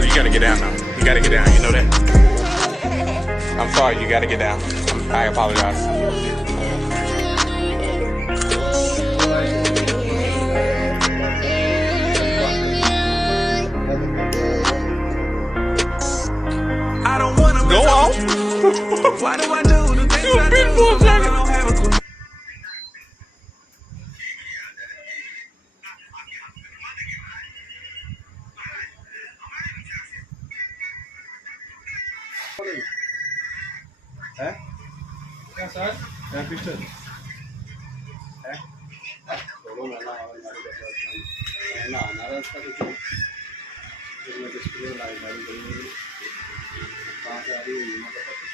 Andrew, you gotta get down now. You gotta get down. You know that. I'm sorry. You gotta get down. I apologize. I don't wanna Go on. Why do I do the things I do? Beautiful I don't have a clue. है क्या sir है pistol है चलो ना गाड़ी का ना नाराज का कुछ इसमें डिस्प्ले लाइट गाड़ी कहाँ से आ रही है